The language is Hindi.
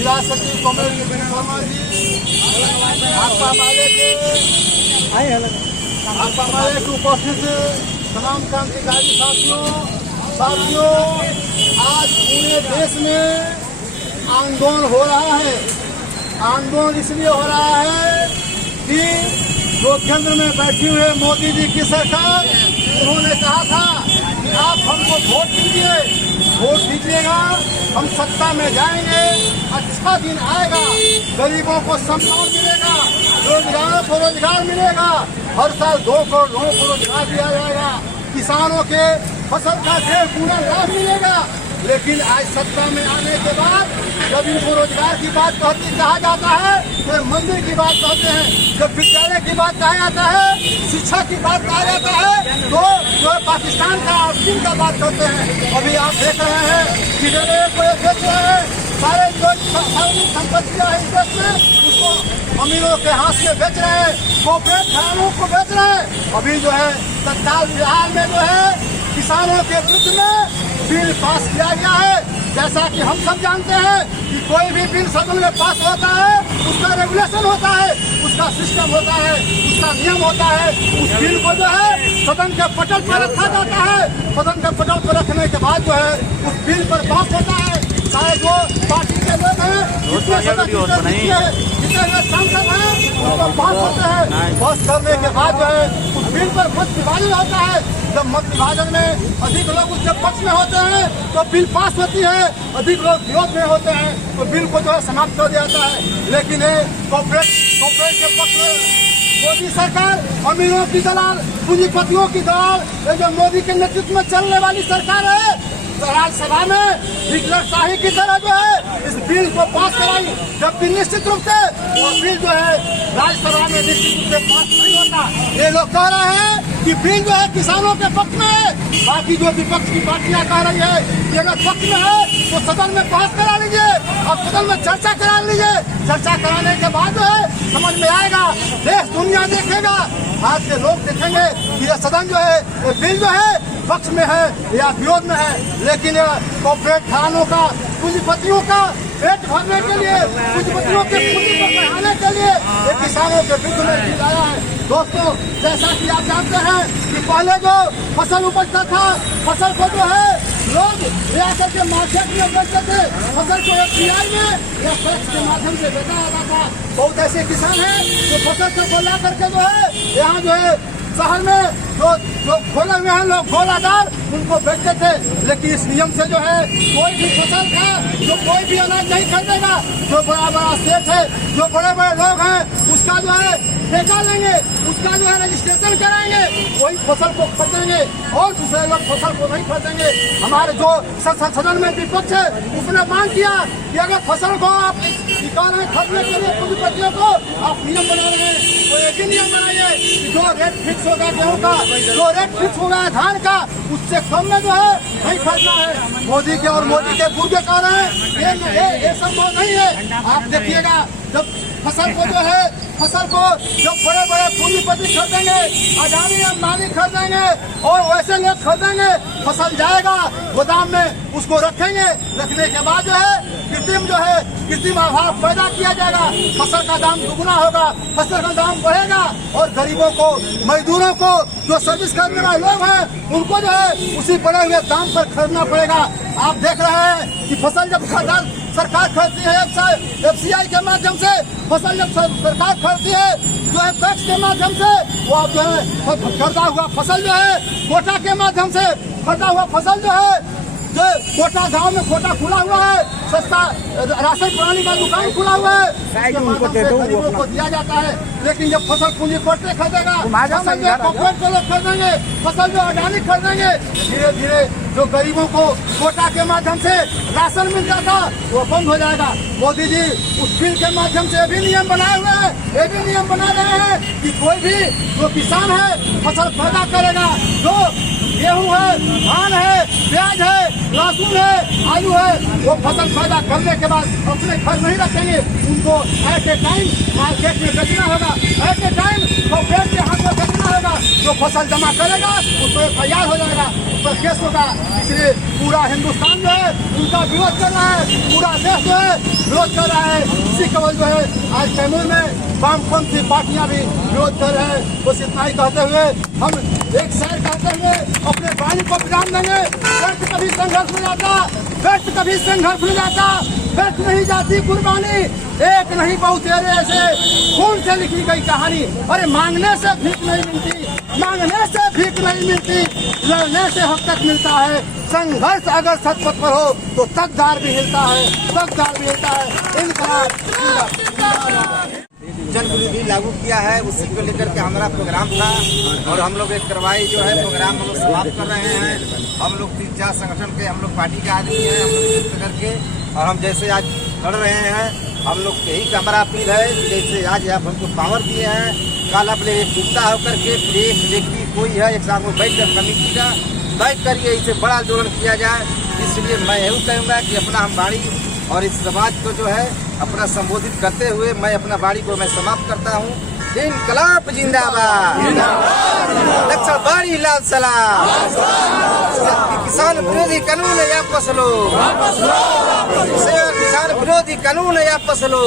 जिला सचिव कॉमरेड शर्मा जी, भाकपा माले के उपस्थित तमाम क्रांतिकारी साथियों, आज पूरे देश में आंदोलन हो रहा है। आंदोलन इसलिए हो रहा है कि जो केंद्र में बैठी हुए मोदी जी की सरकार, उन्होंने कहा था कि आप हमको वोट दीजिएगा, हम सत्ता में जाएंगे, अच्छा दिन आएगा, गरीबों को सम्मान मिलेगा, रोजगारों को रोजगार मिलेगा, हर साल 2 करोड़ लोगों को रोजगार दिया जाएगा, किसानों के फसल का 1.5 गुना लाभ मिलेगा। लेकिन आज सत्ता में आने के बाद जब इनको रोजगार की बात कहा जाता है, तो मंदिर की बात कहते हैं, जब विद्यालय की बात कहा जाता है, शिक्षा की बात कहा जाता है, तो जो पाकिस्तान का चीन का बात करते हैं। अभी आप देख रहे हैं कि को बेच रहे हैं, सारे जो संपत्तियां है इस देश में, उसको अमीरों के हाथ में बेच रहे हैं, कॉर्पोरेट घरानों को बेच रहे हैं। अभी जो है तत्काल बिहार में जो है किसानों के विरुद्ध में बिल पास किया गया है। जैसा कि हम सब जानते हैं कि कोई भी बिल सदन में पास होता है, उसका रेगुलेशन होता है, उसका सिस्टम होता है, उसका नियम होता है। उस बिल को जो है सदन के पटल पर रखा जाता है। सदन के पटल पर रखने के बाद जो है उस बिल पर पास होता है। चाहे जो पार्टी के लोग हैं, जितने सांसद हैं, उसको पास होते हैं। पास करने के बाद जो है उस बिल पर मत विभाजन होता है। जब मत विभाजन में अधिक लोग उसके पक्ष में होते हैं तो बिल पास होती है, अधिक लोग विरोध में होते हैं तो बिल को जो है समाप्त कर दिया जाता है। लेकिन कॉर्पोरेट के पक्ष में मोदी सरकार अमीरों की दलाल, पूंजीपतियों की दलाल, ये जो मोदी के नेतृत्व में चलने वाली सरकार है, राज्यसभा में हिटलरशाही की तरह जो है इस बिल को पास कराई, जबकि निश्चित रूप से वो बिल जो है राज्यसभा में निश्चित रूप से पास नहीं होता। ये लोग कह रहे हैं कि बिल जो है किसानों के पक्ष में है, बाकी जो विपक्ष की पार्टियां कह रही है कि अगर पक्ष में है तो सदन में पास करा लीजिए और सदन में चर्चा करा लीजिए। चर्चा कराने के बाद जो है समझ में आएगा, देश दुनिया देखेगा, आज के लोग देखेंगे कि यह सदन जो है ये बिल जो है पक्ष में है या विरोध में है। लेकिन कॉर्पोरेट घरानों का, पूंजीपतियों का पेट भरने के लिए, पूंजीपतियों के पूंजी को बढ़ाने के लिए ये किसानों के विरुद्ध में बिल आया है। दोस्तों, जैसा कि आप जानते हैं कि पहले जो फसल उपजता था, फसल को जो है लोग रियासत के मार्केट में बेचते थे, फसल को FCI में या टैक्स के माध्यम से बेचा जाता था। बहुत ऐसे किसान हैं जो फसल को ला करके जो है यहाँ जो है शहर में जो खोले हुए हैं लोग गोलादार, उनको बेचते थे। लेकिन इस नियम से जो है कोई भी फसल का जो कोई भी अनाज नहीं खरीदेगा। जो बड़ा सेठ है, जो बड़े लोग हैं, उसका जो है ठेका लेंगे, उसका जो है रजिस्ट्रेशन कराएंगे, वही फसल को खरीदेंगे और दूसरे लोग फसल को नहीं खरीदेंगे। हमारे जो सदन में विपक्ष है उसने मांग किया कि अगर फसल को आप खरीदने के लिए पूंजीपतियों को आप नियम बना रहे हैं तो एक ही नियम बनाइए कि जो रेट फिक्स होगा गेहूँ का, जो रेट फिक्स होगा धान का, उससे कम में जो है नहीं खरीदना है। मोदी के और मोदी के गुर्दे कह रहे हैं ये संभव नहीं है। आप देखिएगा जब फसल को जो है जब बड़े पूंजीपति खरीदेंगे, अडानी अंबानी खरीदेंगे और वैसे लोग खरीदेंगे, फसल जाएगा गोदाम में, उसको रखेंगे, रखने के बाद जो है कृत्रिम अभाव पैदा किया जाएगा, फसल का दाम दुगुना होगा, फसल का दाम बढ़ेगा और गरीबों को, मजदूरों को, जो सर्विस करने वाले लोग हैं, उनको जो है उसी बढ़े हुए दाम पर खरीदना पड़ेगा। आप देख रहे हैं कि फसल जब सरकार खरीदती है FCI के माध्यम से, फसल जब सरकार खरीदती है जो है टैक्स के माध्यम से, वो अब जो है खरीदा हुआ फसल जो है कोटा के माध्यम से, खरीदा हुआ फसल जो है जो कोटा गांव में कोटा खुला हुआ है, सस्ता राशन प्रणाली का दुकान खुला हुआ है, गरीबों को दिया जाता है। लेकिन जब फसल पूंजीपति खरीदेगा, कॉर्पोरेट के लोग खरीदेंगे, फसल जो अडानी खरीदेंगे, धीरे धीरे जो गरीबों को कोटा के माध्यम से राशन मिलता था वो बंद हो जाएगा। मोदी जी उस बिल के माध्यम से भी नियम बनाए हुए हैं, ये भी नियम बना रहे हैं कि कोई भी जो किसान है फसल पैदा करेगा, जो गेहूँ है, धान है, प्याज है, लहसुन है, आलू है, वो फसल पैदा करने के बाद अपने घर नहीं रखेंगे, उनको एट ए टाइम मार्केट में बेचना होगा, एट ए टाइम कॉर्पोरेट के हाथ में बेचना होगा। जो फसल जमा करेगा उस पर तैयार हो जाएगा, उस पर केस होगा। इसलिए पूरा हिंदुस्तान जो है उनका विरोध कर रहा है, पूरा देश जो है विरोध कर रहा है। इसी केवल जो है आज कैमूर में वामपंथी पार्टियां भी विरोध कर रहे हैं। बस इतना ही कहते हुए हम एक शहर कहते हुए अपने वाणी को विराम देंगे। व्यर्थ कभी संघर्ष में जाता, व्यर्थ कभी संघर्ष में जाता, व्यर्थ नहीं जाती कुर्बानी, एक नहीं बहुत तेरे ऐसे खून से लिखी गई कहानी। अरे मांगने से भीख नहीं मिलती, मांगने से भीख नहीं मिलती, लड़ने से हक तक मिलता है। संघर्ष अगर सचपथ पर हो तो तकदार भी हिलता है, तकदार भी हिलता है। इनकलाब जनविरोधी लागू किया है, उसी को लेकर के हमारा प्रोग्राम था और हम लोग एक कार्रवाई जो है प्रोग्राम हम लोग समाप्त कर रहे हैं। हम लोग 3-4 संगठन के हम लोग पार्टी के आदमी हैं, हम लोग मिलकर करके और हम जैसे आज लड़ रहे हैं, हम लोग यही हमारा अपील है। जैसे आज आप हमको पावर दिए हैं, कल अपने एक जुटता होकर के एक व्यक्ति कोई है एक साथ में बैठ कर कमेटी का बैठ कर ये इसे बड़ा आंदोलन किया जाए। इसलिए मैं यही कहूँगा कि अपना हम बाड़ी और इस समाज को जो है अपना संबोधित करते हुए मैं अपना बाड़ी को मैं समाप्त करता हूँ। इनकलाब जिंदाबाद, नक्सलबारी लाल सलाम, किसान विरोधी कानून है वापस लो, किसान विरोधी कानून है वापस लो।